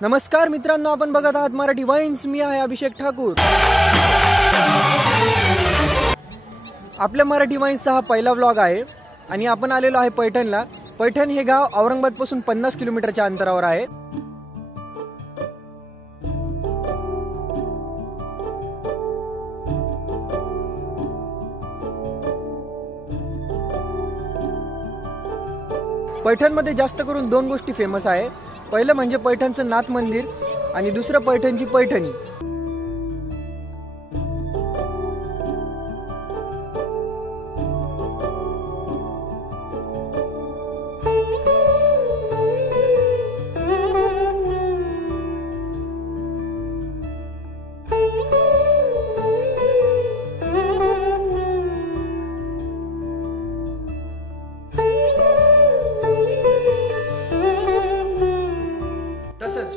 नमस्कार मित्रांनो, आपण बघत आहात मराठी वाईन्स. मी आहे अभिषेक ठाकूर. आपल्या मराठी वाईन्सचा हा पहिला व्लॉग आहे आणि आपण आलेलो आहे पैठणला. पैठण हे गाव औरंगाबाद पासून 50 किलोमीटरच्या अंतरावर आहे. पैठणमध्ये जास्त करून दोन गोष्टी फेमस आहे. पहिलं म्हणजे पैठणचं नाथ मंदिर आणि दुसरं पैठणची पैठणी.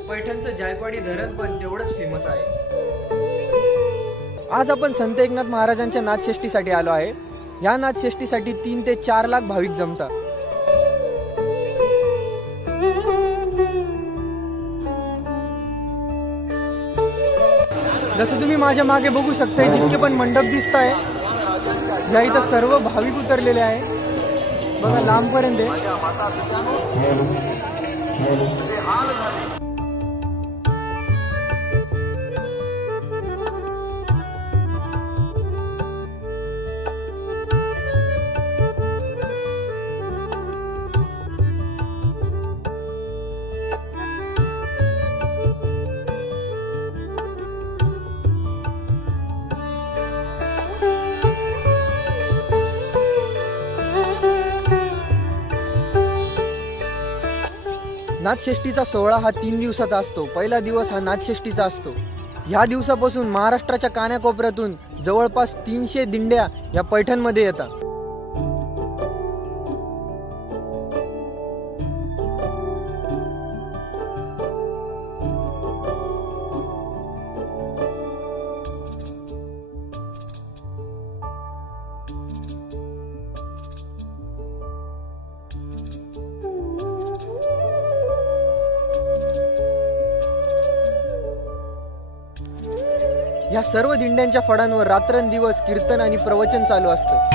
पैठणचं जायकवाडी धरण पण तेवढंच फेमस आहे. आज आपण संत एकनाथ महाराजांच्या नाथषष्ठीसाठी आलो आहे. या नाथषष्ठीसाठी 3 ते 4 लाख भाविक जमतात. जसं तुम्ही माझ्या मागे बघू शकता, जितके पण मंडप दिसत आहे या इथं सर्व भाविक उतरलेले आहे. बघा लांबपर्यंत नाथषष्ठीचा सोहळा हा 3 दिवसाचा असतो. पहिला दिवस हा नाथषष्ठीचा असतो. ह्या दिवसापासून महाराष्ट्राच्या कानाकोपऱ्यातून जवळपास 300 दिंड्या या पैठणमध्ये येतात. या सर्व दिंड्यांच्या फडांवर रात्रंदिवस कीर्तन आणि प्रवचन चालू असतं.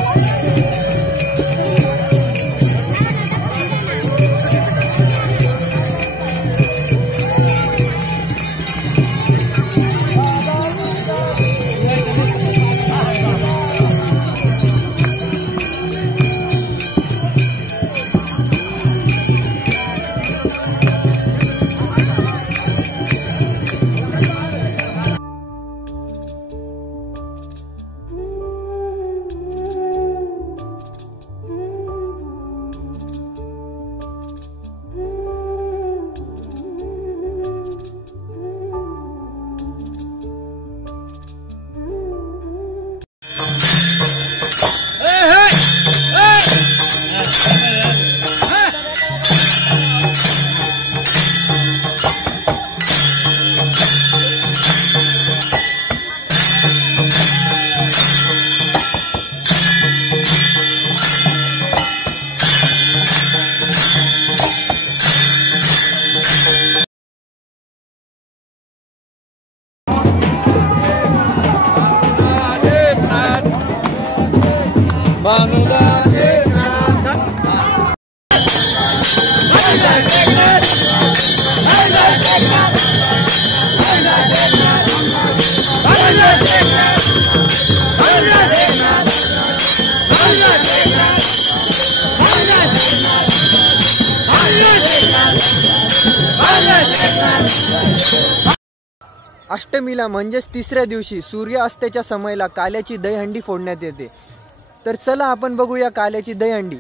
अष्टमीला म्हणजेच 3ऱ्या दिवशी सूर्यास्ताच्या समयला काल्याची दहीहंडी फोडण्यात येते. तर चला आपण बघूया काल्याची दहीहंडी.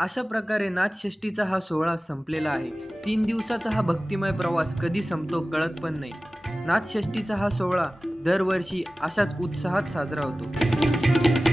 अशा प्रकारे नाथषष्ठीचा हा सोहळा संपलेला आहे. 3 दिवसाचा हा भक्तिमय प्रवास कधी संपतो कळत पण नाही. नाथषष्ठीचा हा सोहळा दरवर्षी अशाच उत्साहात साजरा होतो.